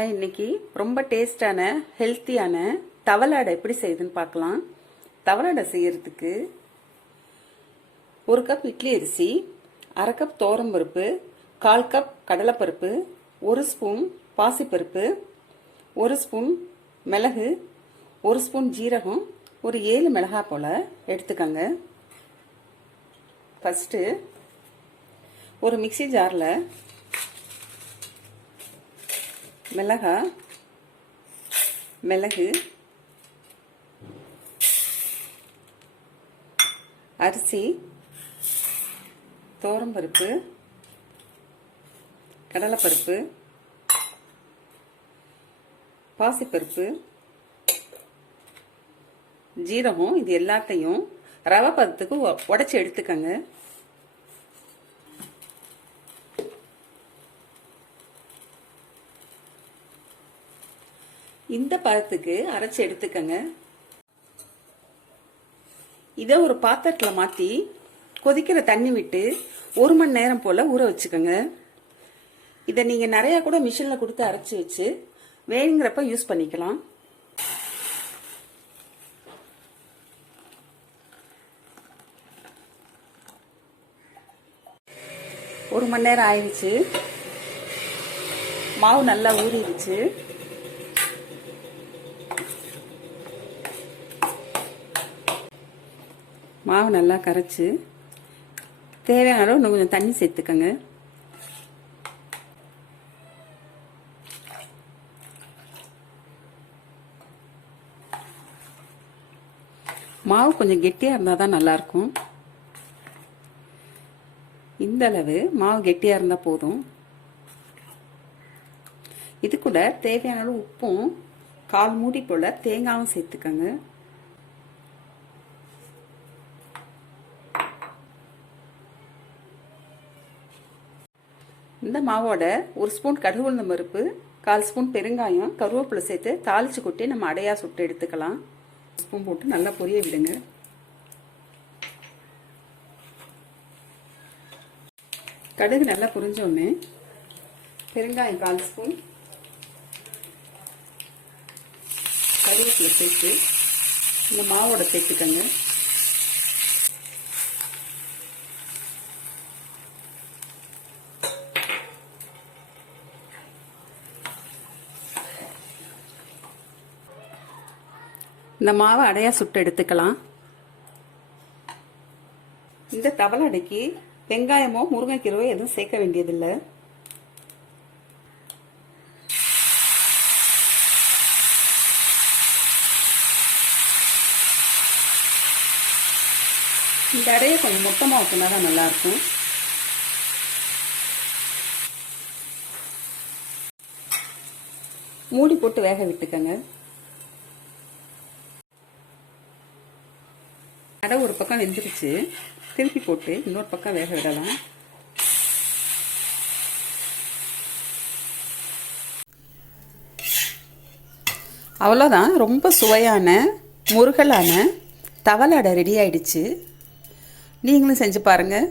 இன்னைக்கு ரொம்ப டேஸ்டான ஹெல்த்தியான தவளாடை எப்படி செய்யுதுன்னு பார்க்கலாம். தவளாடை செய்யறதுக்கு 1 கப் இட்லி அரிசி, 1/2 கப் பருப்பு, 1/4 கப் கடலைப்பருப்பு, 1 ஸ்பூன் பாசிப்பருப்பு, 1 ஸ்பூன் மிளகு, 1 ஸ்பூன் ஜீரகம், ஒரு 7 மிளகாய் போல எடுத்துக்கங்க. ஃபர்ஸ்ட் ஒரு மிக்ஸி ஜாரில் மிளகு, அரிசி, துவரம்பருப்பு, கடலைப்பருப்பு, பாசிப்பருப்பு, ஜீரகம், இது எல்லாத்தையும் ரவை பதத்துக்கு உடைச்சி எடுத்துக்கங்க. இந்த பதத்துக்கு அரைச்சி எடுத்துக்கங்க. இதை ஒரு பாத்திரத்தில் மாற்றி கொதிக்கிற தண்ணி விட்டு 1 மணி நேரம் போல் ஊற வச்சுக்கோங்க. இதை நீங்கள் நிறையா கூட மிஷினில் கொடுத்து அரைச்சி வச்சு வேணுங்கிறப்ப யூஸ் பண்ணிக்கலாம். ஒரு மணி நேரம் ஆயிடுச்சு. மாவு நல்லா ஊறிடுச்சு. மாவு நல்லா கரைச்சி தேவையான அளவு இன்னும் கொஞ்சம் தண்ணி சேர்த்துக்கங்க. மாவு கொஞ்சம் கெட்டியாக இருந்தால் தான் நல்லாயிருக்கும். இந்த அளவு மாவு கெட்டியாக இருந்தால் போதும். இது கூட தேவையான அளவு உப்பும் 1/4 மூடி போல் தேங்காயும் சேர்த்துக்கங்க. இந்த மாவோட 1 ஸ்பூன் கடுகு உளுந்தம் பருப்பு, 1/4 ஸ்பூன் பெருங்காயம், கருவேப்பிலை சேர்த்து தாளிச்சு கொட்டி நம்ம அடையா சுட்டு எடுத்துக்கலாம். ஸ்பூன் போட்டு நல்லா பொரிய விடுங்க. கடுகு நல்லா பொரிஞ்சோடனே பெருங்காயம் 1/4 ஸ்பூன், கருவேப்பிலை சேர்த்து இந்த மாவோட சேர்த்துக்கங்க. இந்த மாவை அடையா சுட்டு எடுத்துக்கலாம். இந்த தவளாடைக்கு வெங்காயமோ முருங்கைக்கீரையோ எதுவும் சேர்க்க வேண்டியதில்லை. இந்த அடையை கொஞ்சம் மொத்தமாக ஊற்றினா தான் நல்லாயிருக்கும். மூடி போட்டு வேக விட்டுக்கங்க. அடை ஒரு பக்கம் வெந்துருச்சு. திருப்பி போட்டு இன்னொரு பக்கம் வேக விடலாம். அவ்வளோதான், ரொம்ப சுவையான முருகலான தவளாடை ரெடி ஆயிடுச்சு. நீங்களும் செஞ்சு பாருங்கள்.